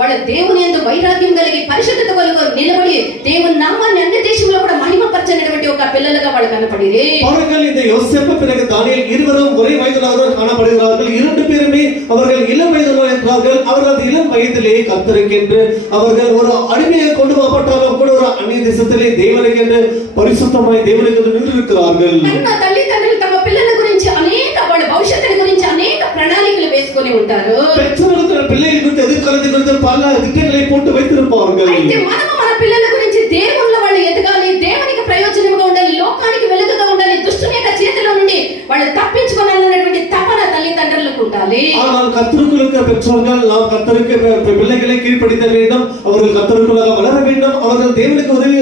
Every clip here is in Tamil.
వాళ్ళ దేవుని యందు వైరాగ్యం కలిగి పరిశుద్ధత కలిగి నిలబడి దేవుని నామాన్ని అన్ని దేశంలో కూడా మహిమపరచనటువంటి ఒక పిల్లలుగా వాళ్ళు కనపడిరే. அவர்கள் இந்த யோசேப்பு பிறகு தானியேல் இருவரும் ஒரே வயதினர்கள் காணப்படுகிறார்கள். இரண்டு பேருமே அவர்கள் இளம் வயதினர் என்றார்கள். அவர்கள் இளம் வயதிலேயே கர்த்தருக்கென்று அவர்கள் ஒரு அடிமையை கொண்டு போகப்பட்டாலும் கூட ஒரு அந்நிய தேசத்திலே தேவனுக்கென்று பரிசுத்தமாய் தேவனுக்கென்று நின்றிருக்கிறார்கள். తల్లిదండ్రులు తమ పిల్లల గురించి అనేక వాళ్ళ భవిష్యత్తు గురించి అనేక ప్రణాళికలు వేసుకొని ఉంటారు. பெற்றோர்கள் பிள்ளைகள் குறித்து எதிர்காலத்தை குறித்து பல திட்டங்களை போட்டு வைத்திருப்பார்கள். అయితే మనము మన పిల్లల గురించి దేవునిలో వాళ్ళు ఎదగాలి, దేవునికి ప్రయోజనంగా ఉండాలి, లోకానికి వెలుగుగా ఉండాలి, దుష్టుని యొక్క చేతిలో నుండి వాళ్ళు తప్పించుకోవాలన్నటువంటి తపన తల్లిదండ్రులకు ఉండాలి. ஆனால் கர்த்தருக்குள்ள பெற்றோர்கள் நாம் கர்த்தருக்கு பிள்ளைகளை கீழ்ப்படித்த வேண்டும், அவர்கள் கர்த்தருக்குள்ளாக வளர வேண்டும், அவர்கள் தேவனுக்கு உதவி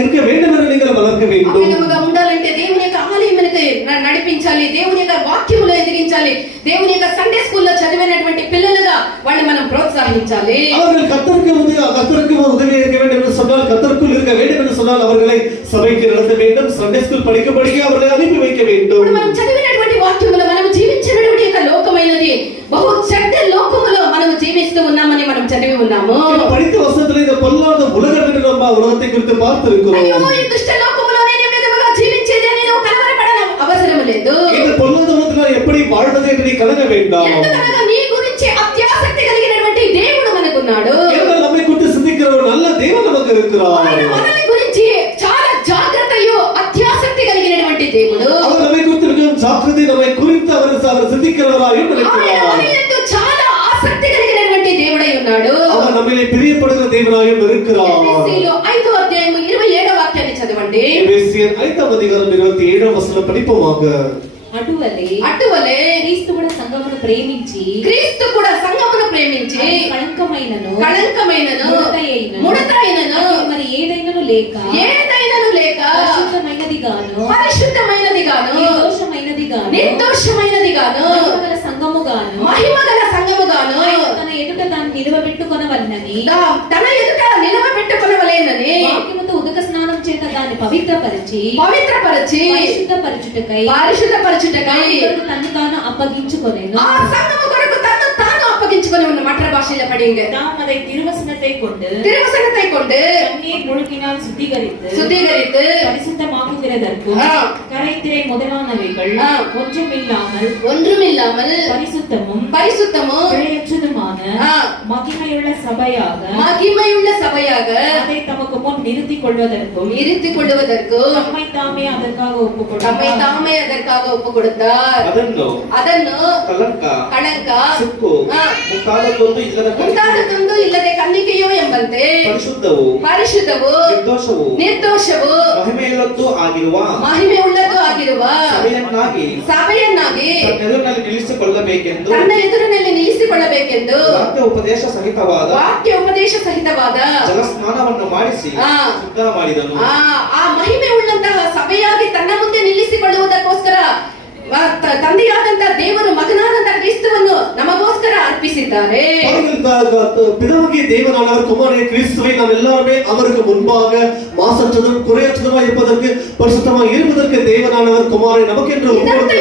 இருக்க வேண்டும் என்று நீங்கள் வளர்க்க வேண்டும். అవిధముగా ఉండాలంటే దేవుని యొక్క ఆలయమునకు నడిపించాలి, దేవుని యొక్క వాక్యములో ఎదిగించాలి, దేవుని యొక్క సండే స్కూల్లో చదివినటువంటి పిల్లలుగా వాళ్ళు మనం ప్రోత్సహించాలి. அவர்கள் கர்த்தருக்கு உதவி இருக்க வேண்டும் என்று சொன்னால், கர்த்தருக்குள் இருக்க வேண்டும் என்று சொன்னால் அவர்களை சபைக்கு நடத்த வேண்டும், சண்டே ஸ்கூல் படிக்க அவர்களை அனுப்பி வைக்க வேண்டும். మనం చదివినటువంటి వాక్యములో మనం జీవించినటువంటి యొక్క లోకమైనది బహు చెడ్డ లోకములో మనం జీవిస్తూ ఉన్నామని మనం చదివి ఉన్నాము. படித்த வசனத்தில் இந்த பொல்லாத உலகம் என்று நம்ம உலகத்தை குறித்து பார்த்திருக்கிறோம். అయ్యో ఈ దుష్ట లోకములో నేను ఏ విధముగా జీవించేది అని నువ్వు కలవరపడన అవసరం లేదు. இந்த பொல்லாத உலகத்தில் எப்படி வாழ்வது என்று நீ கலங்க வேண்டாம். ఎందుకనగా నీ గురించి అత్యాసక్తి కలిగినటువంటి దేవుడు మనకున్నాడు. எல்லாம் நம்மை குறித்து சிந்திக்கிற ஒரு நல்ல தேவன் நமக்கு இருக்கிறார். ఆయన మనల్ని గురించి చాలా జాగ్రత్తయు అత్యాసక్తి కలిగినటువంటి దేవుడు. அவர் நம்மை குறித்து జాగ్రత్త நம்மை குறித்து அவர் சிந்திக்கிறவராக இருக்கிறார். ఆయన మనయందు చాలా ఆసక్తి కలిగినటువంటి దేవుడై ఉన్నాడు. அவர் நம்மை பிரியப்படுகிற தேவனாக இருக்கிறார். ఎఫెసీయులు 5వ అధ్యాయం 27వ వాక్యాన్ని చదవండి. ఎఫెసీయులు 5వ అధ్యాయం 27వ వచనం படிப்போமாக. అటువలే క్రీస్తు కూడా సంఘమును ప్రేమించి కళంకమైనను ముడతైనను మరి ఏదైనను లేక పరిశుద్ధమైనది గాను నిర్దోషమైనది గాను మహిమగల సంఘము గాను తన ఎదుట దాన్ని నిలవబెట్టుకొనవలెనని వాక్యముతో ఉదక స్నానం చేత దాన్ని పవిత్రపరిచి పరిశుద్ధపరచుటకై తన్ను తాను అప్పగించుకొనెను. ఆ సంఘము కొరకు తన్ను తాను అప్పగించుకొని ఉన్న మற்ற భాషையில படிங்க. நாம் அதை திருவசனத்தை கொண்டு தண்ணீர் முழுக்கினால் சுத்திகரித்து பரிசுத்தமாக்குகிறதற்கும் கரைத்திரை முதலானவைகள் ஒன்றுமில்லாமல் பரிசுத்தமும் பிழையற்றதுமான மகிமையுள்ள சபையாக அதை தமக்கு முன் நிறுத்திக் கொள்வதற்கும் தம்மை தாமே அதற்காக ஒப்பு கொடுத்தார். ಅದನ್ನು ಕಳಂಕ ಸುಕ್ಕು ಮುಂತಾದದ್ದೊಂದು ಇಲ್ಲದೆ ಕನ್ನಿಕೆಯೋ ಎಂಬಂತೆ ಪರಿಶುದ್ಧವು ನಿರ್ದೋಷವು ಮಹಿಮೆಯುಳ್ಳದ್ದು ಆಗಿರುವ ಸಭೆಯನ್ನಾಗಿ ತನ್ನ ಎದುರಿನಲ್ಲಿ ನಿಲ್ಲಿಸಿಕೊಳ್ಳಬೇಕೆಂದು ವಾಕ್ಯ ಉಪದೇಶ ಸಹಿತವಾದ ಜಲಸ್ನಾನವನ್ನು ಮಾಡಿಸಿ ಶುದ್ಧ ಮಾಡಿದನು. ಆ ಮಹಿಮೆ ಉಳ್ಳಂತಹ ಸಭೆಯಾಗಿ ತನ್ನ ಮುಂದೆ ನಿಲ್ಲಿಸಿಕೊಳ್ಳುವುದಕ್ಕೋಸ್ಕರ ತಂದೆಯಾದಂತ ದೇವರು ಮಗನಾದಂತ ಕ್ರಿಸ್ತುವನ್ನು ನಮಗೋಸ್ಕರ ಅರ್ಪಿಸಿದ್ದಾರೆ. பிதாவாகிய தேவனானவர் குமாரனாகிய கிறிஸ்துவை நாம் எல்லாரும் அவருக்கு முன்பாக மாசற்றதும் குறையற்றதுமாய் இருப்பதற்கு பரிசுத்தமாய் இருப்பதற்கு தேவனானவர் குமாரனை நமக்கென்று దేవుడు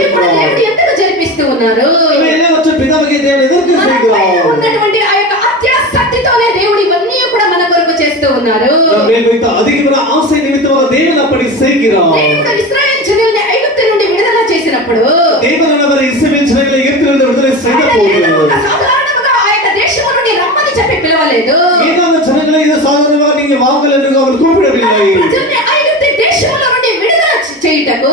ఎందుకు జరిపిస్తూ ఉన్నారు? எல்லாவற்றையும் பிதாவாகிய தேவன் எதற்கு செய்கிறார்? ఉన్నటువంటి ఆ యొక్క అత్యాసక్తితోనే దేవుడు ఇవన్నీ కూడా మన కొరకు చేస్తూ ఉన్నారు. நம்மை வைத்த அதிகமான ஆசை நிமித்தமாக தேவன் அப்படி செய்கிறார். దేవుడు ఇశ్రాయేలు జనుల్ని ఐగుప్తు నుండి విడుదల చేసినప్పుడు தேவனானவர் இஸ்ரவேல் ஜனங்களை எகிப்திலிருந்து విడుదల செய்தபோது సాధారణంగా ఆ యొక్క దేశం నుండి రమ్మని చెప్పి పిలవలేదు. ஏதாவது ஜனங்களை இது சாதாரணமாக நீங்க வாங்கல என்று அவர் கூப்பிடவில்லை. ప్రజల్ని ఐగుప్తు దేశంలో నుండి విడుదల చేయుటకు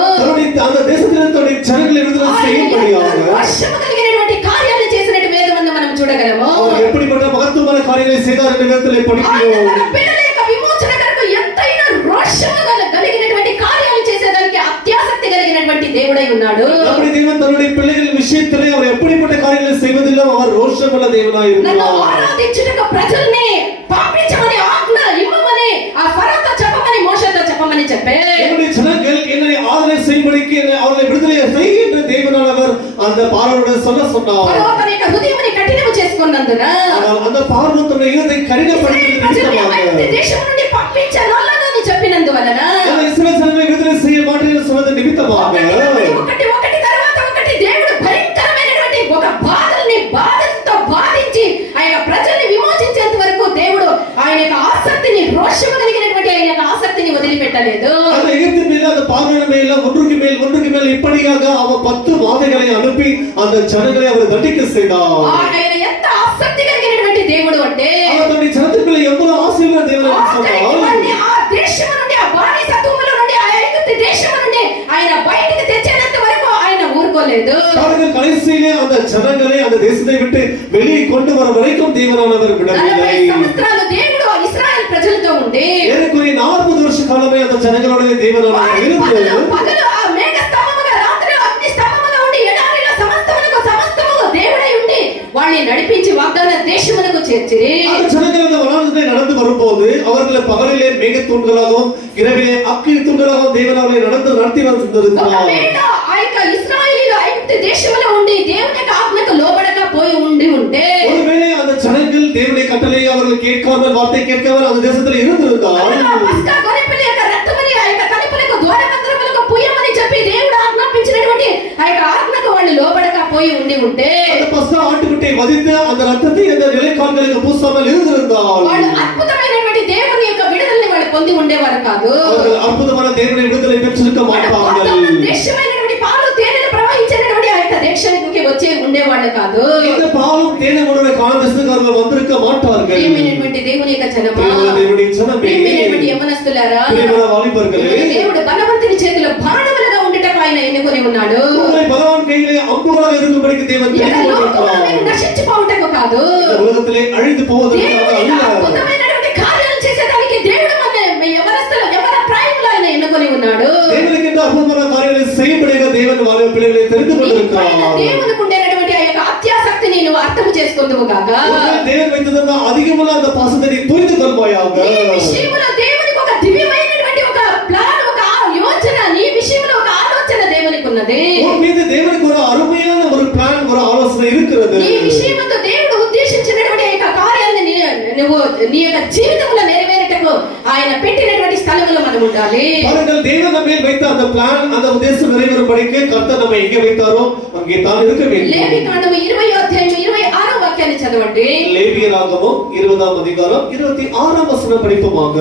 அந்த దేశத்திலிருந்து ஜனங்களை విడుదల செய்யும்படியாக వర్షము కలిగినటువంటి కార్యాలు చేసినట్టు వేదమందు మనం చూడగలము. அவர் எப்படிப்பட்ட மகத்துவமான காரியங்களை செய்தார் என்று வேதத்திலே படிக்கிறோம். ఆయన పిల్లల యొక్క విమోచన కొరకు ఎంతైనా రోషము కలిగినటువంటి కార్యాలు చేసేదానికి అత్యాసక్తి కలిగినటువంటి దేవుడై ఉన్నాడు. அப்படி தேவன் தன்னுடைய பிள்ளைகளின் விஷயத்திலே அவர் எப்படிப்பட்ட காரியங்களை செய்வதில்லை, அவர் ரோஷமுள்ள தேவனாய் இருக்கிறார். నన్ను ఆరాధించుటకు ప్రజల్ని పంపించమని ఆజ్ఞ ఇవ్వమని ఆ ఫరోతో చెప్పమని మోషేతో చెప్పమని చెప్పే என்னுடைய ஜனங்கள் என்னை ஆராதனை செய்யும்படிக்கு அவர்களை விடுதலை செய் என்று தேவனானவர் அந்த பார்வோனிடம் சொன்னார். ఫరో తన యొక్క హృదయాన్ని కఠినము చేసుకున్నందున அந்த பார்వో తన హృదయాన్ని కఠినపరిచినందున దేశం నుండి పంపించనొల్లని చెప్పినందువలన ఇశ్రాయేలు జనங்களை విడుదల செய்ய மாட்டேன்னு சொன்னது నిమిత్తமாக ఒకటి తర్వాత ఒకటి దేవుడు భయంకరమైనటువంటి ఒక బాధతో బాధించి ఆ యొక్క ప్రజల్ని విమోచించేంత వరకు దేవుడు ఆయన యొక్క ఆసక్తిని, రోషము కలిగినటువంటి ఆయన యొక్క ఆసక్తిని వదిలిపెట్టలేదు. அந்த எகிப்தின் மேல அந்த பார்வோன் மேல ஒன்றுக்கு மேல் இப்படியாக அவன் 10 வாதைகளை அனுப்பி அந்த ஜனங்களை அவர் தண்டிக்க செய்தார். ఆయన ఎంత ఆసక్తి కలిగినటువంటి దేవుడు అంటే அவருடைய ஜனத்துக்குள்ள எவ்வளவு ஆசீர்வாத தேவன் சொன்னார். ఆ దేశము నుండి, ఆ బానిసత్వముల నుండి, ఆ ఐగుప్తు దేశము నుండి ఆయన బయటికి తెచ్చేంత వరకు ఆయన ఊరుకోలేదు. அவர்கள் கடைசியிலே அந்த ஜனங்களை அந்த தேசத்தை விட்டு வெளியே கொண்டு வர வரைக்கும் தேவனானவர் விடவில்லை. 40 సంవత్సరాలు దేవుడు ఇశ్రాయేల్ ప్రజలతో ఉండి ஏறக்குறைய 40 வருஷ காலமே அந்த ஜனங்களோட தேவனானவர் இருந்து పగలు ఆ మేఘ స్తంభముగా, రాత్రి అగ్ని స్తంభముగా ఉండి ఎడారిలో సమస్తము దేవుడై ఉండి వాళ్ళని నడిపించి వాగ్దాన దేశమునకు చేర్చిరి. அந்த ஜனங்கள் அந்த வனாந்தரத்தை நடந்து வரும்போது அவர்களை பகலிலே மேகத்தூண்களாகவும் இரவிலே அக்கினி தூண்களாகவும் தேவன் அவர்களை நடத்தி வந்திருக்கிறார். ఒకవేళ ఆ యొక్క ఇశ్రాయేలీయులు ఐగుప్తు దేశములో ఉండి దేవుని యొక్క ఆజ్ఞకు లోబడకపోయి ఉంటే ஒருவேளை அந்த ஜனங்கள் தேவனுடைய கட்டளையை அவர்கள் கேட்காமல், வார்த்தை கேட்காமல் அந்த தேசத்தில் இருந்திருந்தால் పస్కా గొర్రెపిల్ల యొక్క రక్తమని, ఆ యొక్క తలుపులకు ద్వారబంధములకు పుయ్యమని చెప్పి దేవుడు ఆజ్ఞాపించినటువంటి ఆ యొక్క ఆజ్ఞకు వాళ్ళు లోబడకపోయి ఉంటే அந்த பஸ்கா ஆட்டுக்குட்டியை வధిத்து அந்த ரத்தத்தை அந்த நிலைக்கால்களுக்கு பூசாமல் இருந்திருந்தால் వాళ్ళు అద్భుతమైనటువంటి దేవుని యొక్క విడుదలని వాళ్ళు పొంది ఉండేవారు కాదు. அவர்கள் அற்புதமான தேவனுடைய விடுதலை பெற்றிருக்க மாட்டார்கள். దేశమైనటువంటి పాలు తేనెలు ప్రవహించినటువంటి ఆ యొక్క దేశానికి వచ్చే ఉండేవాళ్ళు కాదు. இந்த பாலும் தேனும் உடனே காணதேசத்துக்கு அவர்கள் வந்திருக்க மாட்டார்கள். ప్రియమైనటువంటి దేవుని యొక్క జనమా, దేవుని జనమే, ప్రియమైనటువంటి యవనస్తులారా, ప్రియమైన వాలిబర్గలే, దేవుడు బలవంతుని చేతిలో బాణములుగా ఉండటకు ఆయన ఎన్నుకొని ఉన్నాడు. బలవాన్ కైயிலே అம்பుగளாக இருக்கும்படிக்கு தேவன் தெரிந்து నశించిపోవుటకు కాదు, உலகத்திலே அழிந்து போவதற்காக அல்ல. అద్భుతమైనటువంటి కార్యాలు చేసేదానికి దేవుడు మన యవనస్తులు, యవన ప్రాయములు ఆయన ఎన్నుకొని ఉన్నాడు. దేవునికి இந்த அற்புதமான காரியங்களை செய்யும்படியாக தேவன் வாலிப பிள்ளைகளை தெரிந்து கொண்டிருக்கிறார். దేవునికి ఉండేటువంటి ఆ యొక్క అత్యాసక్తిని నువ్వు అర్థం చేసుకుందువు కాక, தேவன் வைத்ததన్న அதிகமான அந்த பாசத்தை நீ புரிந்து கொள்வாயாக. నీ విషయంలో దేవునికి ఒక దివ్యమైనటువంటి ఒక ప్లాన్, ఒక యోచన, నీ విషయంలో ఒక ఆలోచన దేవునికి ఉన్నది. உன் மீது தேவனுக்கு ஒரு அருமையான ஒரு பிளான், ஒரு ஆலோசனை இருக்கிறது. నీ విషయంలో దేవుడు ఉద్దేశించినటువంటి యొక్క కార్యాలను నువ్వు నీ యొక్క జీవితంలో నెరవేరుటకు ఆయన పెట్టినటువంటి స్థలములో మనం ఉండాలి. பாருங்கள், தேவன் நம்ம மேல் வைத்த அந்த பிளான், அந்த உத்தேசம் நிறைவேறும்படிக்கு கர்த்தர் நம்மை எங்கே வைத்தாரோ அங்கே தான் இருக்க வேண்டும். లేవికాండము 20వ అధ్యాయం 26వ వాక్యాన్ని చదవండి. லேவியராகமம் 20ஆம் அதிகாரம் 26ஆம் வசனம் படிப்போமாக.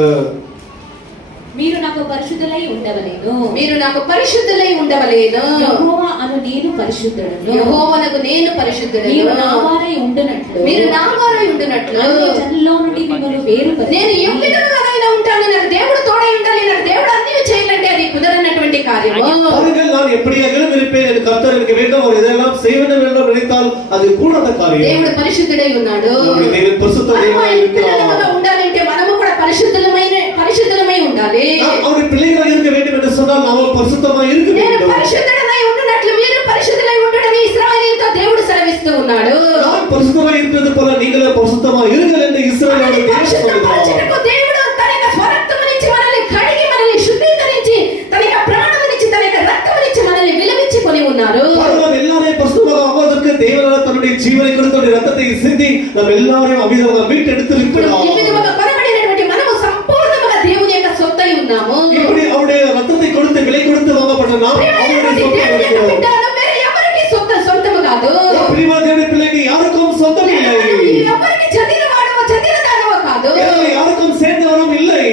మీరు నాకు పరిశుద్ధులై ఉండవలేను. మీరు నాకు పరిశుద్ధులై ఉండవలేను. యెహోవా అను నేను పరిశుద్ధుడను. యెహోవానకు నేను పరిశుద్ధుడను. మీరు నా వారై ఉండునట్లు, మీరు నా వారై ఉండునట్లు అన్ని జనుల్లో నుండి మిమ్మల్ని వేరుపరిచి నేను ఏ విధంగానైనా ఉంటాను. నాకు దేవుడు తోడై ఉండాలి, నాకు దేవుడు అన్ని చేయాలంటే అది కుదరనటువంటి కార్యము. பாருங்கள், நான் எப்படியாகிலும் இருப்பேன், எனக்கு கர்த்தர் எனக்கு வேண்டும், அவர் இதெல்லாம் செய்ய வேண்டும் என்று நினைத்தால் அது கூடாத காரியம். దేవుడు పరిశుద్ధుడై ఉన్నాడు. நம்முடைய தேவன் பரிசுத்த தேவனாய் இருக்கிறார். ఉండాలంటే మనము కూడా పరిశుద్ధులమై ఉండాలి. அவருடைய பிள்ளைகளாக இருக்க வேண்டும் என்று சொன்னால் நாம் பரிசுத்தமாய் இருக்க నేను வேண்டும். పరిశుద్ధుడనై ఉండునట్లు మీరు పరిశుద్ధులై ఉండుడని ఇశ్రాయేలీయులతో దేవుడు సెలవిస్తూ ఉన్నాడు. நான் பரிசுத்தமாய் இருக்கிறது போல நீங்களும் பரிசுத்தமாய் இருங்கள் என்று இஸ்ரவேலோடு தேவன் சொல்கிறார். పరిశుద్ధపరచుటకు దేవుడు తన యొక్క స్వరక్తమునిచ్చి మనల్ని కడిగి, మనల్ని శుద్ధీకరించి, తన యొక్క ప్రాణమునిచ్చి, తన యొక్క రక్తమునిచ్చి మనల్ని విలువించుకొని ఉన్నారు. நாம் எல்லாரையும் பரிசுத்தமாக ஆவதற்கு தேவனானவர் தன்னுடைய ஜீவனை கொடுத்து தன்னுடைய ரத்தத்தை சிந்தி நாம் எல்லாரையும் அவ்விதமாக மீட்டெடுத்திருக்கிறார். ఈ విధముగా కొనబడినటువంటి మనము సంపూర్ణముగా దేవుని యొక్క సొత్తై ఉన్నాము. இப்படி அவருடைய ரத்தத்தை கொடுத்து விலை கொடுத்து வாங்கப்பட்ட நாம் அவருடைய దేవుని యొక్క சொந்தம். బిడ్డలు వేరే ఎవరికి సొంతము కాదు. பிரியமான தேவனுடைய பிள்ளைக்கு யாருக்கும் சொந்தம் இல்லை, ఎవరికి చెందిన వాడవో చెందిన దానవో కాదు. யாருக்கும் சேர்ந்தவனும் இல்லை.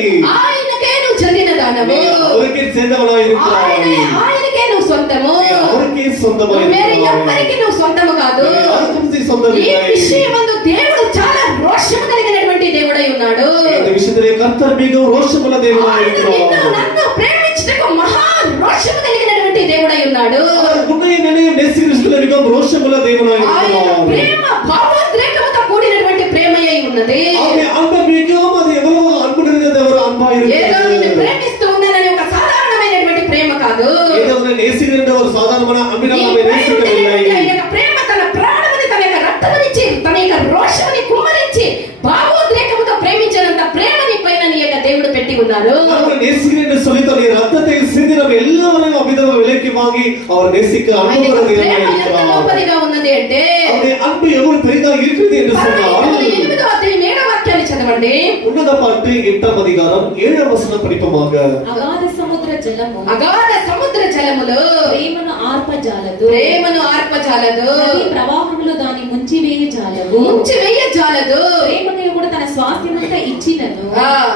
ఆయనకే నువ్వు చెందిన దానవు, அவருக்கே சேர்ந்தவனாய் இருக்கிறாய். ఆయనకే నువ్వు సొంతము, அவருக்கே சொந்தமாய் వేరే இருக்கிறாய். ఎవరికి నువ్వు సొంతము కాదు. யாருக்கும் சொந்தம் ఈ இல்லை. విషయమందు దేవుడు చాలా రోషము కలిగినటువంటి దేవుడై ఉన్నాడు. இந்த விஷயத்திலே கர்த்தர் மிகவும் ரோஷமுள்ள தேவனாய் ఆయన నిన్ను இருக்கிறார். నన్ను ప్రేమించుటకు మహా రోషము కలిగినటువంటి దేవుడై ఉన్నాడు. அவர் உன்னை என்னையும் நேசிக்கிறதுல மிகவும் ரோஷமுள்ள தேவனாய் ఆయన இருக்கிறார். ప్రేమ భావోద్రేకముతో కూడినటువంటి ప్రేమయై ఉన్నది. அவருடைய அன்பு மிகவும் அது எவ்வளவு அன்பு நிறைந்த ஒரு அன்பாய் ఏదో இருக்கிறது. నిన్ను ప్రేమిస్తూ ఉన్నానని ఒక సాధారణమైనటువంటి ప్రేమ కాదు. ஏதோ உன்னை நேசிக்கின்ற ஒரு சாதாரணமான அன்பினால் ఈ நம்மை ప్రేమ நேசிக்கவில்லை. తెలియనటువంటి ఆయన యొక్క ప్రేమ తన ప్రాణముని, తన యొక్క రక్తమునిచ్చి, తన యొక్క రోషముని కుమ్మరించి భావోద్రేకముతో ప్రేమించినంత ప్రేమ నీ పైన నీ యొక్క దేవుడు పెట్టి ఉన్నారు. அவரை நேசிக்கிறேன் என்று சொல்லி தன்னுடைய ரத்தத்தை சிந்தி நம்ம எல்லாரையும் அவ்விதமாக விலைக்கு வாங்கி அவர் நேசிக்க ఆయన యొక్క அன்புள்ள ప్రేమ தேவனாய் ఎంత இருக்கிறார். గొప్పదిగా ఉన్నది అంటే அவருடைய அன்பு எவ்வளவு பெரிதாக இருக்கிறது என்று சொன்னால் 8వ అధ్యాయం 7వ వాక్యాన్ని చదవండి. உன்னத பாட்டு 8ஆம் அதிகாரம் 7ஆம் வசனம் படிப்போமாக. అగాధ సముద్ర జలము అగాధ సముద్ర జలములు ప్రేమను ఆర్పజాలదు. ప్రేమను ఆర్పజాలదు. నదీ ప్రవాహములు దాని ముంచివేయ జాలవు. ముంచివేయ జాలదు. ప్రేమను కూడా తన స్వాస్థ్యమంతా ఇచ్చినను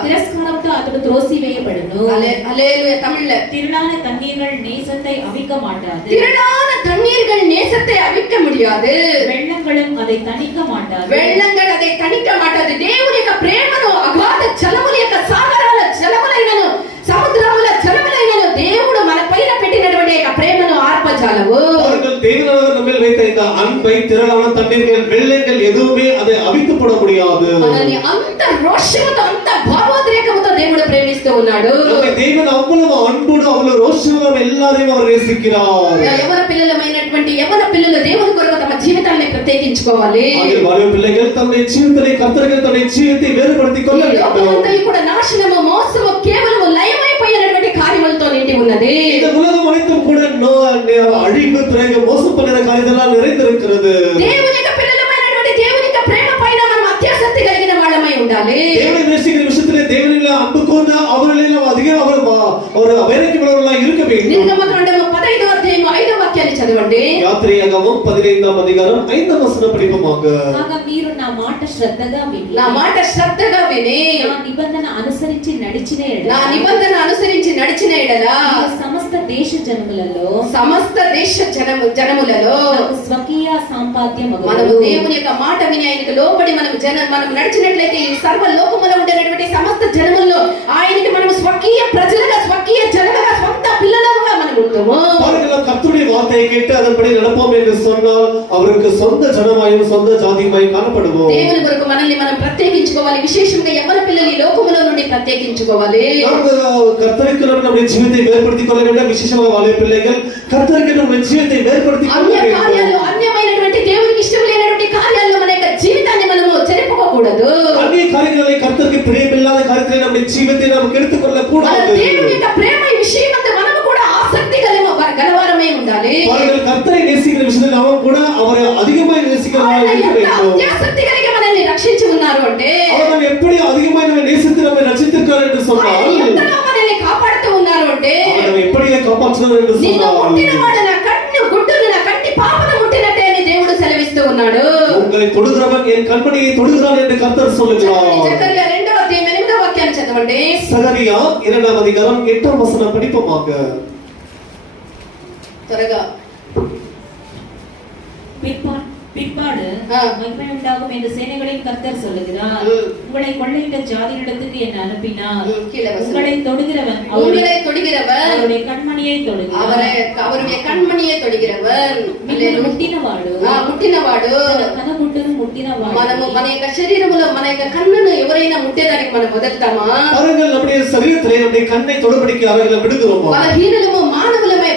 తిరస్కారంతో అతడు త్రోసివేయబడును. அல்லேலூயா. தமிழ்ல திரளான தண்ணீர்கள் நேசத்தை அவிக்க மாட்டாது. திரளான தண்ணீர்கள் நேசத்தை அவிக்க முடியாது. வெள்ளங்களும் அதை தணிக்க மாட்டாது. వెள்ளంగడ அதை తనిక మాటది. దేవుని యొక్క ప్రేమను అగాధ జలముల యొక్క సాగరాల జలములైనను సముద్రముల జలములైనను దేవుడు మన పైన పెట్టినటువంటి యొక్క ప్రేమను ఆర్పజాలవు. அவர்கள் தேவனானவர் நம்மேல் வைத்த இந்த அன்பை திரளான தண்ணீர்கள் வெள்ளங்கள் எதுவுமே அதை அவித்து போட முடியாது. మనల్ని అంత రోషముతో అంత భావోద్రేకముతో దేవుడు ప్రేమిస్తూ ఉన్నాడు. நம்மை தேவன் அவ்வளவு அன்போடு அவ்வளவு ரோஷமாக எல்லாரையும் அவர் நேசிக்கிறார். యవన పిల్లలమైనటువంటి యవన పిల్లలు దేవుని కొరకు తమ జీవితాన్ని ప్రత్యేకించుకోవాలి. ஆகிய வாலிப பிள்ளைகள் தம்முடைய ஜீவிதத்தை கர்த்தருக்கு தம்முடைய ஜீவிதத்தை வேறுபடுத்திக் கொள்ள வேண்டும். లోకమంతా కూడా నాశనము మోసము కేవలము లయమైపోయినటువంటి కార్యములతో నిండి ఉన్నది. இந்த உலகம் அனைத்தும் கூட அழிவு பிறகு மோசம் பண்ணுற காரியங்களால் நிறைந்திருக்கிறது. దేవుని యొక్క పిల్లలమైనటువంటి దేవుని యొక్క ప్రేమ పైన మనం అత్యాసక్తి కలిగిన వాళ్ళమై ఉండాలి. தேவனை நேசிக்கிற விஷயத்திலே தேவனில் அன்பு கொண்ட அவர்களில் அதிகம் அவர் வைராக்கியமுள்ளவர்களாக இருக்க வேண்டும். నిర్గమకాండము 15వ అధ్యాయం 5వ వాక్యాన్ని చదవండి. యాత్రియాగమం 15వ అధ్యాయం 5వ వచనం படிப்போமாக. కాగా మీరు నా మాట శ్రద్ధగా విని నా మాట శ్రద్ధగా విని నా నిబంధన అనుసరించి నడిచిన ఎడల నా నిబంధన అనుసరించి నడిచిన ఎడల సమస్త దేశ జనములలో సమస్త దేశ జనములలో నాకు స్వకీయ సంపాద్యమగును. మనము దేవుని యొక్క మాట విని ఆయనకు లోబడి మనం నడిచినట్లయితే ఈ సర్వ లోకములో ఉండేటువంటి సమస్త జనముల్లో ఆయనకి మనం స్వకీయ ప్రజలుగా స్వకీయ జనముగా సొంత పిల్లలుగా మనం ఉంటాము. அவர்கள் கர்த்தருடைய வார்த்தையை கேட்டு அதன்படி நடப்போம் என்று சொன்னால் அவருக்கு சொந்த ஜனமாயும் சொந்த ஜாதியுமாய் காணப்படுவோம். దేవుని కొరకు మనల్ని మనం ప్రత్యేకించుకోవాలి. విశేషంగా యవ్వన పిల్లలు ఈ లోకములో నుండి ప్రత్యేకించుకోవాలి. கர்த்தருக்கு நம்முடைய ஜீவித்தை வேறுபடுத்திக் கொள்ள வேண்டும். விசேஷமாக வாலிப பிள்ளைகள் கர்த்தருக்கு நம்முடைய ஜீவித்தை வேறுபடுத்திக் கொள்ள అన్య வேண்டும். కార్యాలు అన్యమైనటువంటి దేవునికి ఇష్టం లేనటువంటి కార్యాల్లో మన యొక్క జీవితాన్ని మనము చెరుపుకోకూడదు. அந்நிய காரியங்களை கர்த்தருக்கு பிரியமில்லாத காரியங்களை நம்முடைய ஜீவித்தை நாம் கெடுத்துக் கொள்ள మన கூடாது. దేవుని యొక్క ప్రేమ ఈ విషయమందు మనము కూడా ఆసక్తి గలవారమై ఉండాలి. அவர்கள் கர்த்தரை நேசிக்கிற விஷயத்தில் நாமும் கூட அவரை அதிகமாக நேசிக்கிறவர்களாக இருக்க வேண்டும். అత్యాసక్తి కలిగి మనల్ని రక్షించి ఉన్నారు అంటే அவர் எப்படி அதிகமாக நம்மை நேசித்து நம்மை ரட்சித்திருக்கிறார் என்று சொன்னால் ఎంతగా మనల్ని కాపాడుతూ ఉన్నారు అంటే அவர் நம்மை எப்படியே காப்பாற்றுகிறார் என்று నిన్ను சொன்னால் ముట్టినవాడు నా కన్ను గుడ్డును నా కంటి పాపను ముట్టినట్టే అని దేవుడు సెలవిస్తూ ఉన్నాడు. உங்களை தொடுகிறவன் என் கண்மணியை தொடுகிறான் என்று கர்த்தர் சொல்லுகிறார். జకర్యా 2వ అధ్యాయం 8వ వాక్యాన్ని చదవండి. சகரியா 2వ அதிகாரம் 8వ வசனம் படிப்போமாக. త్వరగా பிற்பாடு மகிமை உண்டாகும் என்று சேனைகளின் கர்த்தர் சொல்லுகிறார். உங்களை கொள்ளையிட்ட ஜாதியிடத்துக்கு என்னை அனுப்பினார். உங்களை தொடுகிறவன் அவருடைய கண்மணியை தொடுகிறார். அவருடைய கண்மணியை தொடுகிறவன் ముట్టినవాడు కనుగుడ్డును ముట్టినవాడు. మనము మన యొక్క శరీరములో మన యొక్క కన్నును ఎవరైనా ముట్టేదానికి మనం వదలుతామా? பாருங்கள், நம்முடைய சரீரத்திலே நம்முடைய கண்ணை தொடர்படிக்கு அவர்களை விடுகிறோமா?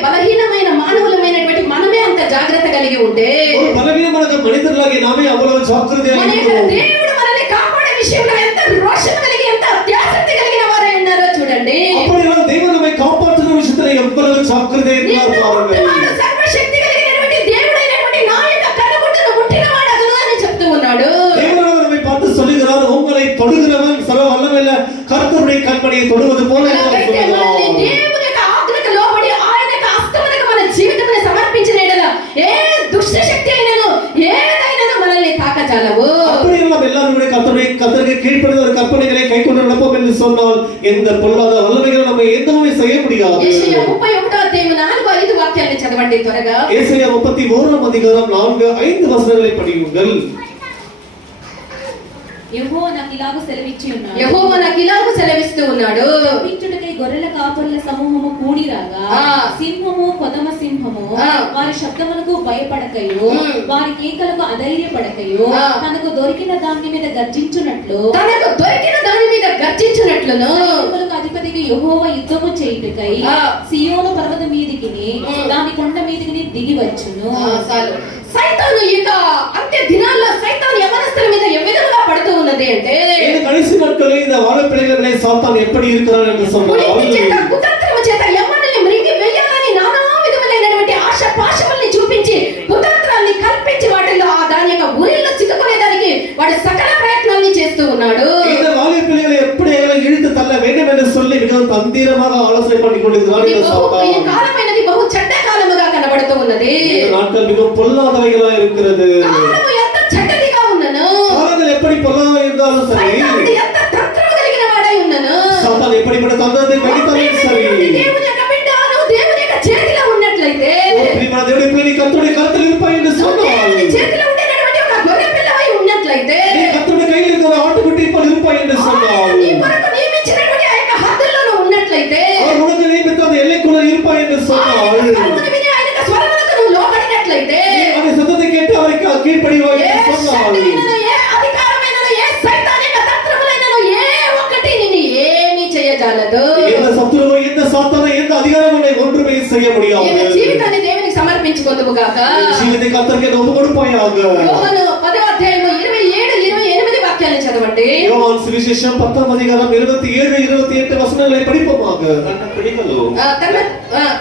బలహీనమైన మానవులమైనటువంటి మనమే అంత జాగ్రత్త కలిగి ఉంటే ஒரு பலவீனமான மனிதர்களாகிய நாமே அவ்வளவு ஜாக்கிரதையாக మన యొక్క இருக்கிறோம். దేవుడు మనల్ని కాపాడే విషయంలో ఎంత రోషం కలిగి ఎంత అత్యాసక్తి కలిగిన వారై ఉన్నారో చూడండి. அப்படியானால் தேவன் நம்மை காப்பாற்றுகிற விஷயத்திலே எவ்வளவு ஜாக்கிரதையாக இருக்கிறார் பாருங்கள். నిన్ను సర్వశక్తి కలిగినటువంటి దేవుడైనటువంటి నా యొక్క కనుగుడ్డును ముట్టినవాడు అతను అని చెప్తూ ఉన్నాడు. தேவனானவர் நம்மை பார்த்து சொல்லுகிறார், உங்களை தொடுகிறவன் சர்வ வல்லமையுள்ள கர்த்தருடைய கண்மணியை தொடுவது போல என்று మనమైతే మనల్ని சொல்லுகிறார். దేవుని యొక్క ఆజ్ఞకు లోబడి ఆయన యొక్క హస్తమునకు మన జీవితమును సమర్పించిన ఎడల ఏ దుష్ట శక్తి అయినను ఏదైనను మనల్ని తాకజాలవు. அப்படி நாம் எல்லாரும் கர்த்தருக்கு கீழ்ப்படிந்த ஒரு கற்பனைகளை கைக்கொண்டு நடப்போம் என்று சொன்னால் எந்த பொல்லாத வல்லமைகள் நம்ம எதுவுமே செய்ய முடியாது. యెషయా 31వ అధ్యాయం 4-5 వాక్యాలను చదవండి త్వరగా. ஏசாயா 31వ అధ్యాయం 4-5 వచనాలను படியுங்கள். యెహోవా నాకు ఇలాగ సెలవిచ్చి ఉన్నాడు. యెహోవా నాకు ఇలాగ సెలవిస్తూ ఉన్నాడు. తప్పించుటకై గొర్రెల కాపరుల సమూహము కూడిరాగా సింహము కొదమ సింహము వారి శబ్దములకు భయపడకయో వారి కేకలకు అధైర్యపడకయో తనకు దొరికిన దాని మీద గర్జించునట్లును అధిపతికి యెహోవా యుద్ధము చేయుటకై సియోను పర్వత మీదికిని దాని కొండ మీదికిని దిగి వచ్చును. సైతాను ఇక అంత్య దినాల్లో సైతాను యవనస్తుల మీద ఏ విధంగా పడుతూ ఉన్నది అంటే இந்த கடைசி நாட்களில் இந்த வாழப்பிள்ளைகளை சாத்தான் எப்படி இருக்கிறார் என்று சொன்னால் కుతంత్రము చేత యవ్వనుల్ని మృంగి వేయాలని నానా విధములైనటువంటి ఆశ పాశముల్ని చూపించి కుతంత్రాన్ని కల్పించి వాటిల్లో దాని యొక్క ఊరిలో చిక్కుకునేదానికి వాడు సకల ప్రయత్నాన్ని చేస్తూ ఉన్నాడు. இந்த வாழப்பிள்ளைகளை எப்படி இழுத்து தள்ள வேண்டும் என்று சொல்லி மிகவும் தந்திரமாக ஆலோசனை பண்ணி கொண்டிருக்கிறார் ఇది இந்த బహు ఈ சாத்தான். కాలమైనది బహు చెడ్డ కాలముగా కనబడుతూ ఉన్నది. இந்த நாட்கள் மிகவும் பொல்லாதவைகளா இருக்கிறது. కాలము ఎంత చెడ్డదిగా ఉన్నను, காலங்கள் எப்படி பொல்லாதவை இருந்தாலும் சரி, సైతానుడు ఎంత తంత్రము కలిగిన వాడై ఉన్నను, சாத்தான் எப்படிப்பட்ட தந்திரத்தை வைத்தாலும் சரி, దేవుని యొక్క బిడ్డ నువ్వు దేవుని యొక్క చేతిలో ఉన్నట్లయితే, பிரியமான தேவனுடைய பிள்ளை, நீ கர்த்தருடைய கரத்தில் இருப்பாய் என்று నువ్వు சொன்னால், దేవుని చేతిలో ఉండేటటువంటి ఒక గొర్రె పిల్లవై ఉన్నట్లయితే, நீ கர்த்தருடைய கையில் இருக்கிற ஆட்டுக்குட்டி போல் இருப்பாய் என்று சொன்னால், నీ కొరకు నియమించినటువంటి ఆ యొక్క హద్దుల్లో నువ్వు ఉన్నట్లయితే, அவர் உனக்கு நியமித்த அந்த எல்லைக்குள்ள இருப்பாய் என்று சொன்னால், ఆయన స్వరమును విని ఆయన యొక్క స్వరమునకు నువ్వు లోబడినట్లయితే, அந்த சத்தத்தை கேட்டு அவருக்கு கீழ்ப்படிவாய் ఏ என்று சொன்னால், శక్తిమైనను, ఏ అధికారమైనను, ఏ సైతానిక తంత్రములైనను ఏ ఒక్కటి నిన్ను ఏమీ చేయజాలదు. எந்த சத்துருவோ எந்த சாத்தானோ எந்த அதிகாரமும் ஒன்றுமே செய்ய முடியாது. నీ జీవితాన్ని దేవునికి సమర్పించుకొందువు గాక. జీవితాన్ని కర్తరికి ఒప్పు కొడుపోయాక. యోహాను 10వ అధ్యాయము 27, 28 వాక్యాలను చదవండి. యోహాను సువిశేషం 10వ అధ్యాయం 27, 28 వచనాలను படிப்போமாக. ನನ್ನ ಕುರಿಗಳು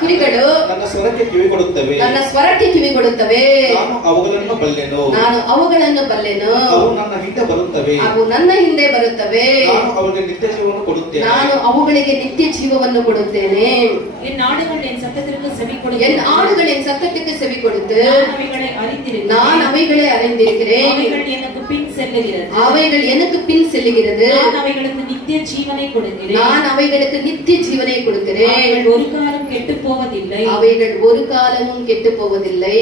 ಕುರಿಗಳು ನನ್ನ ಸ್ವರಕ್ಕೆ ಕಿವಿ ಕೊಡುತ್ತವೆ, ನನ್ನ ಸ್ವರಕ್ಕೆ ಕಿವಿ ಕೊಡುತ್ತವೆ, ನಾನು ಅವುಗಳನ್ನು ಬಲ್ಲೆನು, ನಾನು ಅವುಗಳನ್ನು ಬಲ್ಲೆನು, ಅವು ನನ್ನ ಹಿಂದೆ ಬರುತ್ತವೆ, ಅವು ನನ್ನ ಹಿಂದೆ ಬರುತ್ತವೆ, ನಾನು ಅವರಿಗೆ ನಿತ್ಯ ಜೀವವನ್ನು ಕೊಡುತ್ತೇನೆ, ನಾನು ಅವುಗಳಿಗೆ ನಿತ್ಯ ಜೀವವನ್ನು ಕೊಡುತ್ತೇನೆ. என் ஆடுகள் என் சத்தத்திற்கு செவி என் கொடுத்து, ஆடுகள் என் சத்தத்துக்கு செவி கொடுத்து, நான் அவைகளை அறிந்திருக்கிறேன், நான் அவைகளை அறிந்திருக்கிறேன், அவைகள் எனக்கு பின் செல்லுகிறது, அவைகள் எனக்கு பின் செல்லுகிறது, நான் அவைகளுக்கு நித்திய ஜீவனை கொடுக்கிறேன், நான் அவைகளுக்கு நித்திய ஜீவனை கொடுக்கிறேன், அவைகள் ஒரு காலம் கெட்டு போவதில்லை, அவைகள் ஒரு காலமும் கெட்டு போவதில்லை.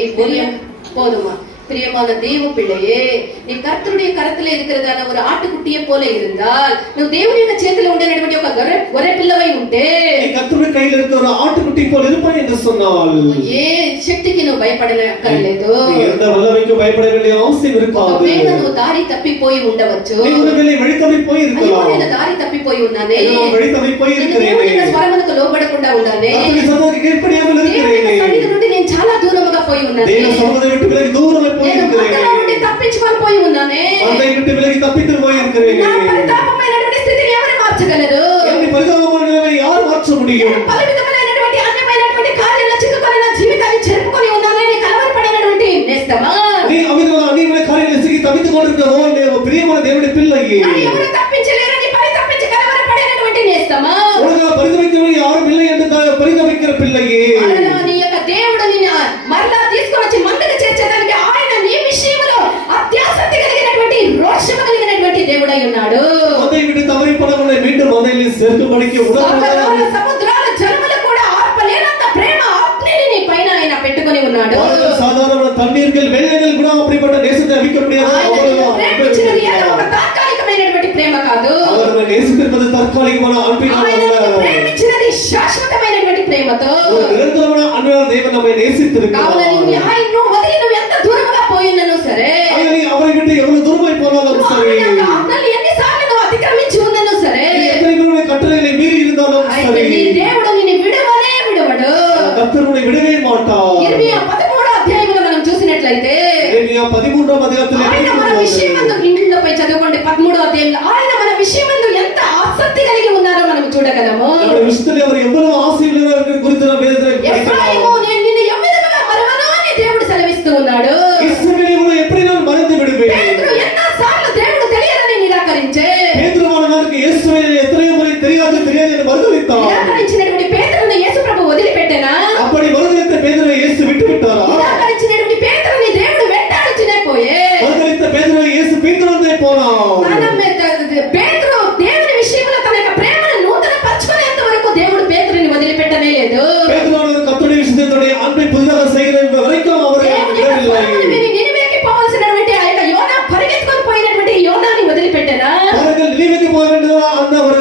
போதுமா? பிரியமான தேவ பிள்ளையே, நீ கர்த்தருடைய கரத்துல இருக்கிறதான ஒரு ஆட்டுக்குட்டியை போல இருந்தால், నువ్వు దేవుని యొక్క చేతిలో ఉండేటువంటి ఒక గొర్రె పిల్లవై ఉంటే, நீ கர்த்தருடைய கையில் இருக்கிற ஒரு ஆட்டுக்குட்டி போல் இருப்பாய் என்று சொன்னால், ఏ శక్తికి నువ్వు భయపడనక్కర్లేదు. நீ எந்த வல்லமைக்கு பயப்பட வேண்டிய அவசியம் இருக்காது. ఒకవేళ నువ్వు దారి తప్పిపోయి ఉండవచ్చు. நீ ஒருவேளை வழி தவறி போய் అయ్యో இருக்கலாம். నేను దారి తప్పిపోయి ఉన్నానే, நான் வழி தவறி போய் నేను இருக்கிறேனே, దేవుని యొక్క స్వరమునకు లోబడకుండా ఉన్నానే, கர்த்தருடைய சத்தத்துக்கு கீழ்ப்படியாமல் దేవుని యొక్క இருக்கிறேனே, సన్నిధి నుండి నేను చాలా దూరముగా పోయి ఉన్నానే, தேவ சமூகத்தை விட்டு விலகி தூரமாய் போய் నేను మందలో இருக்கிறேனே, నుండి తప్పించుకొని పోయి ఉన్నానే, அதை விட்டு விலகி தப்பித்து போய் నా இருக்கிறேனே. పరితాపమైనటువంటి స్థితిని ఎవరు మార్చగలరు? என்னை பரிதாபமான நிலைமை யார் மாற்ற முடியும்? పలు విధములైనటువంటి అన్యమైనటువంటి కార్యాలను చిక్కుకొని నా జీవితాన్ని చెరుపుకొని ఉన్నానే, నీ కలవరపడినటువంటి నేస్తమా, நீ அவிதமான அந்நியமான காரியங்களை சிக்கி தப்பித்துக் கொண்டிருக்கிற ஓ பிரியமான தேவனுடைய பிள்ளையே, నన్ను ఎవరు తప్పించలేరు, నీ పని తప్పించి కలవరపడినటువంటి నేస్తమా, உனக்கு பரிதவிக்கிறவர்கள் யாரும் இல்லை என்று பரிதவிக்கிற பிள்ளையே, మరలా నీ యొక్క దేవుడు నిన్ను మరలా తీసుకొని వచ్చి మందకు చేర్చేదానికి ఆయన నీ విషయంలో అత్యాసక్తి కలిగినటువంటి రోషము కలిగినటువంటి దేవుడై ఉన్నాడు. அதை விட்டு தவறி போனவர்களை மீண்டும் மந்தையில் சேர்க்கும்படிக்கு సకల సముద్రాల జలములు కూడా ఆర్పలేనంత ప్రేమ అగ్నిని నీ పైన ఆయన పెట్టుకొని ఉన్నాడు. சாதாரண தண்ணீர்கள் வெள்ளங்கள் கூட அப்படிப்பட்ட நேசத்தை அவிக்க முடியாது. ఆయన నిన్ను ప్రేమించినది ఏదో ఒక తాత్కాలికమైనటువంటి ప్రేమ కాదు. அவர்கள் நேசித்திருப்பது தற்காலிகமான அன்பினால் ఆయన அல்ல. నిన్ను ప్రేమించినది శాశ్వతమైనటువంటి ప్రేమతో. ஒரு నిరంతరమైన అన్பினால் దేవుడు நம்மை நேசித்திருக்கிறார். కావున ఆయన్ను వదిలి నువ్వు ఎంత దూరముగా పోయినను సరే, நீ அவரை விட்டு எவ்வளவு தூரமாய் போனாலும் சரி, ఆయన ఆజ్ఞలు ఎన్నిసార్లు నువ్వు అతిక్రమించి ఉన్నను సరే, நீ எத்தனை பேருடைய கட்டளைகளை மீறி இருந்தாலும் అయితే சரி, నీ దేవుడు నిన్ను విడవనే విడవడు. கர்த்தர் உன்னை விடவே மாட்டார். ఇర్మియా 13వ అధ్యాయములో మనం చూసినట్లయితే, எரேமியா 13వ అధ్యాయத்தில் ఆయన మన విషయమందు ఇండ్లపై చదవండి 13వ అధ్యాయంలో ఆయన మన విషయమందు ఎంత ఆసక్తి కలిగి ఉన్నారో మనం చూడగలము. நம்முடைய விஷயத்தில் அவர் எவ்வளவு ஆசையுள்ளவர் குறித்து நாம் வேதத்தில் ఎఫ్రాయిము, படிக்கலாம். నేను నిన్ను ఎవ్విధముగా మరువను అని దేవుడు సెలవిస్తూ ఉన్నాడు. இஸ்ரவேலை உன்னை எப்படி நான் மறந்து விடுவேன்? పేతురు ఎన్నోసార్లు దేవుడు తెలియదని నిరాకరించే, பேதுருவானவருக்கு இயேசுவை எத்தனையோ முறை தெரியாது என்று மறுதலித்தார். నిరాకరించినటువంటి పేతురుని యేసు ప్రభు వదిలిపెట్టెనా? அப்படி மறுதலித்த பேதுருவை இயேசு விட்டு விட்டாரா? నిరాకరించినటువంటి పేతురుని దేవుడు వెంటాడుతూనే పోయే, மறுதலித்த பேதுருவை இயேசு பின்தொடர்ந்தே போனார். పేతురు దేవుని విషయంలో తన యొక్క ప్రేమను నూతన పరచుకునేంత వరకు దేవుడు పేతురుని వదిలిపెట్టనే లేదు. பேதுருவானவர் கர்த்தருடைய விஷயத்துடைய அன்பை புதிதாக செய்கிற வரைக்கும் அவரை దేవుని యొక్క விடவில்லை. స్వరమును విని నినివేకి పోవలసినటువంటి ఆ యొక్క యోనా పరిగెత్తుకొని పోయినటువంటి యోనాని వదిలిపెట్టెనా? அவர்கள் நினைவுக்கு போக வேண்டியதா அந்த ஒரு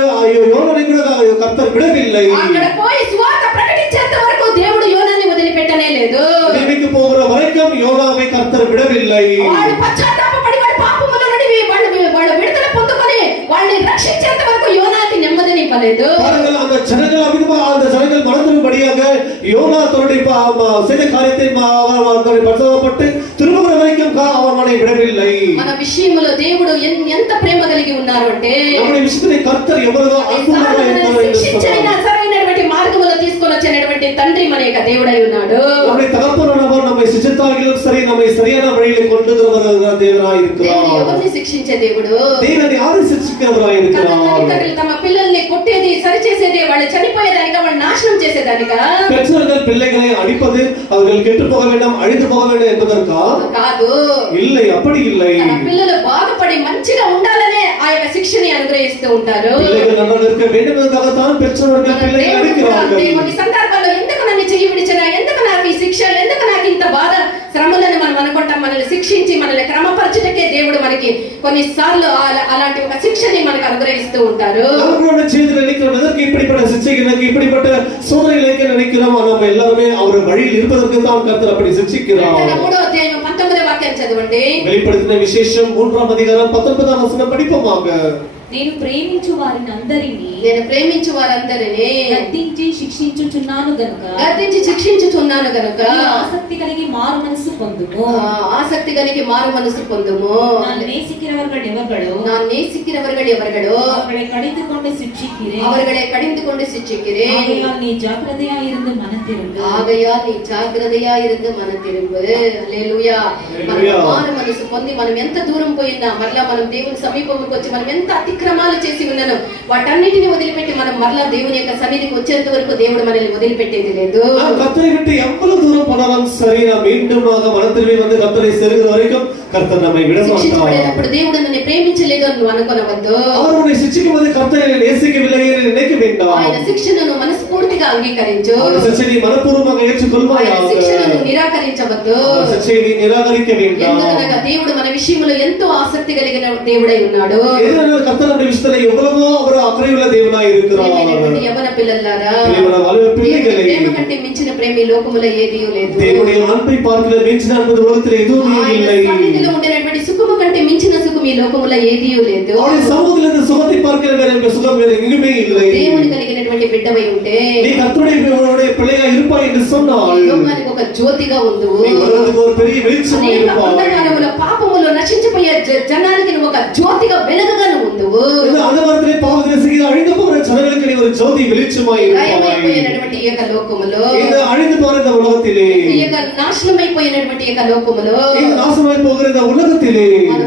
யோனானை கூட கர்த்தர் விடவில்லை. అక్కడ పోయి సువార్త ప్రకటించేంత వరకు దేవుడు యోనాని వదిలిపెట్టనే లేదు. நினைவுக்கு போகிற வரைக்கும் யோனாவை கர்த்தர் விடவில்லை. వాడు పశ్చాత్తాపపడి వాడి పాపముల నుండి వాడు విడుదల పొందుకొని వాళ్ళని రక్షించేంత వరకు యోనాకి నెమ్మదినివ్వలేదు. பாருங்கள், அந்த ஜனங்கள் மனதின்படியாக யோனா தன்னுடைய செய்த காரியத்தை பரிதாபப்பட்டு திரும்புகிற வரைக்கும் அவனை விடவில்லை. మన విషయంలో దేవుడు ఎంత ప్రేమ కలిగి ఉన్నారు అంటే, நம்முடைய விஷயத்தை கர்த்தர் எவ்வளவு அன்புள்ளவராய் இருக்கிறார் என்று శిక్షించైనా சொன்னார். సరైనటువంటి మార్గములో తీసుకొని వచ్చి సిక్కించినటువంటి తండ్రి మన యొక్క దేవుడై ఉన్నాడు. நம்முடைய தகப்பனானவர் நம்மை சிச்சித்தாகிலும் சரி நம்மை சரியான வழியிலே கொண்டு வருகிற தேவனாய் దేవుడు இருக்கிறார். ఎవరిని శిక్షించే దేవుడు? தேவன் யாரை சிக்ஷிக்கிறவராய் இருக்கிறார்? తల్లిదండ్రులు తమ పిల్లల్ని కొట్టేది, సరిచేసేది, వాళ్ళు చనిపోయేదానిక, వాళ్ళు నాశనం చేసేదానిక பெற்றோர்கள் பிள்ளைகளை அடிப்பது அவர்கள் கெட்டு போக வேண்டும், அழிந்து போக வேண்டும் என்பதற்கா? కాదు. இல்லை, அப்படி இல்லை. తమ పిల్లలు బాగుపడి మంచిగా ఉండాలనే ఆ యొక్క శిక్షని అనుగ్రహిస్తూ ఉంటారు. பிள்ளைகள் நன்றாக இருக்க வேண்டும் என்பதற்காகத்தான் பெற்றோர்கள் பிள்ளைகளை அடிக்கிறார்கள். కొన్ని సందర్భాల్లో ఎందుకు నన్ను చెయ్యి విడిచినా, ఎందుకు నాకు ఈ శిక్ష, ఎందుకు నాకు ఇంత బాధ శ్రమలను మనం అనుకుంటాం. మనల్ని శిక్షించి మనల్ని క్రమపరచుటకే దేవుడు మనకి కొన్నిసార్లు అలాంటి ఒక శిక్షని మనకు అనుగ్రహిస్తూ ఉంటారు. அவர்களோட செய்தியில் நினைக்கிறோம், எதற்கு இப்படிப்பட்ட சிக்ஷை, எனக்கு இப்படிப்பட்ட சோதனைகளுக்கு நினைக்கிறோம். நம்ம எல்லாருமே அவர் வழியில் இருப்பதற்கு தான் கர்த்தர் அப்படி சிக்ஷிக்கிறார். 3వ అధ్యాయం 19వ వాక్యం చదవండి. வெளிப்படுத்தின விசேஷம் 3ஆம் அதிகாரம் 19ஆம் வசனம் படிப்போமாக. నేను ప్రేమించు వారిని అందరినీ నేను ప్రేమించు వారందరినీ గద్దించి శిక్షించుచున్నాను గనుక గద్దించి శిక్షించుచున్నాను గనుక ఆసక్తి కలిగి మారు మనసు పొందుము. ஆசக்தி కలిగి மாறு மனசு பொந்துமோ. நான் நேசிக்கிறவர்கள் எவர்களோ நான் நேசிக்கிறவர்கள் எவர்களோ அவர்களை கடிந்து கொண்டு சிட்சிக்கிறேன். அவர்களை கடிந்து கொண்டு சிட்சிக்கிறேன். ஆகையால் நீ ஜாக்கிரதையா இருந்து மனம் திரும்பு. ఆగయాల్ నీ జాగ్రత్తగా ఇருந்து మన తిరుగు. హల్లెలూయా. మనం మారు మనసు పొంది మనం ఎంత దూరం పోయినా మరలా మనం దేవుని సమీపంకి వచ్చి మనం ఎంత అతిక్రమాలు చేసి ఉన్నాను వాటన్నిటిని వదిలిపెట్టి మనం మరలా దేవుని యొక్క సన్నిధికి వచ్చేంత వరకు దేవుడు మనల్ని వదిలిపెట్టేది లేదు. கர்த்தரை விட்டு எவ்வளவு தூரம் போனாலும் சரி, நாம் மீண்டுமாக மனத்திலே வந்து கர்த்தரை செருகிற வரைக்கும் கர்த்தர் நம்மை விட மாட்டார். శిక్షించబడినప్పుడు దేవుడు నన్ను ప్రేమించలేదు అని నువ్వు అనుకోనవద్దు. அவர் உன்னை சிக்ஷிக்கும்போது கர்த்தரை நேசிக்கவில்லை என்று நினைக்க வேண்டாம். ఆయన శిక్షను మనస్ఫూర్తిగా అంగీకరించు. அவர் சிக்ஷையை மனப்பூர்வமாக ఆయన ஏற்றுக்கொள்வாயாக. శిక్షను నిరాకరించవద్దు. அவர் சிக்ஷையை நீ நிராகரிக்க வேண்டாம். ఎందుకనగా దేవుడు మన విషయంలో ఎంతో ఆసక్తి కలిగిన దేవుడై ఉన్నాడు. ஏனென்றால் கர்த்தர் நம்முடைய விஷயத்தில் எவ்வளவோ அவர் அக்கறையுள்ள தேவனாய் இருக்கிறார். ప్రియమైనటువంటి యవ్వన పిల్లలారా, ప్రియమైన వారి పిల్లలే, ప్రేమ కంటే మించిన ప్రేమ ఈ లోకములో ఏదీ లేదు. దేవుடைய அன்பை பார்க்கிற மிஞ்சின அன்பு உலகத்தில் எதுவுமே ఆయన இல்லை. సన్నిధిలో ఉండినటువంటి సుఖము కంటే మించిన సుఖం ఈ లోకములో ఏదీ లేదు. அவருடைய சமூகத்தில் இருந்த சுகத்தை பார்க்கிற வேற சுகம் வேற எங்குமே இல்லை. దేవుని కలిగినటువంటి బిడ్డవై ఉంటే நீ கர்த்தருடைய பிள்ளையா இருப்பாய் என்று சொன்னால் ఈ లోకానికి ఒక జ్యోతిగా ఉందువు. நீ உலகத்துக்கு ஒரு பெரிய வெளிச்சமா అనేక இருப்பாய். అంధకారములో పాపములో నశించిపోయే జనానికి నువ్వు ఒక జ్యోతిగా వెలుగుగా నువ్వు ఉందువు. இந்த அந்தகாரத்திலே பாவத்திலே சிக்கி அழிந்து போகிற ஜனங்களுக்கு நீ ஒரு ஜோதி வெளிச்சமாய் இருப்பாய். లయమైపోయినటువంటి ఈ యొక్క లోకములో, இந்த அழிந்து போகிற இந்த உலகத்திலே, ఈ యొక్క నాశనమైపోయినటువంటి ఈ యొక్క లోకములో இந்த நாசமாய் போகிற இந்த உலகத்திலே మనం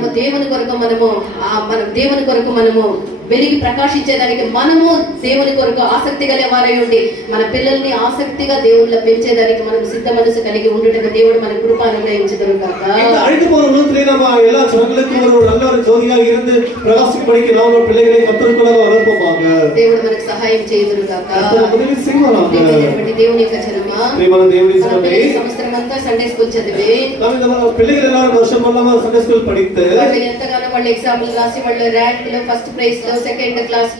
దేవుని కొరకు మనము వెలిగి ప్రకాశించేదానికి మనము దేవుని కొరకు ఆసక్తి గల వారై ఉండి మన పిల్లల్ని ఆసక్తిగా దేవుళ్ళ పెంచేదానికి మనం సిద్ధ మనసు కలిగి ఉండుటకు దేవుడు మన కృప అనుగ్రహించుదురు గాక. இந்த அழிந்து போகிற உலகத்திலே நம்ம எல்லா ஜனங்களுக்கும் ஒரு நல்ல ஒரு ஜோதியாக இருந்து பிரகாசிக்கும்படிக்கு நாம் நம்ம பிள்ளைகளை கர்த்தருக்குள்ளாக வளர்ப்போமாக. దేవుడు మనకు సహాయం చేయుదురు గాక. கர்த்தர் உதவி செய்வாராக. దేవుని యొక్క జనమా, ప్రియమైన దేవుని జనమే, సంవత్సరం అంతా సండే స్కూల్ చదివి நாம் இந்த பிள்ளைகள் எல்லாரும் வருஷம் எல்லாம் சண்டே ஸ்கூல் படித்து వాళ్ళు ఎంతగానో వాళ్ళు ఎగ్జామ్లు రాసి వాళ్ళు ర్యాంక్ లో ఫస్ట్ ప్రైజ్ లో సెకండ్ క్లాస్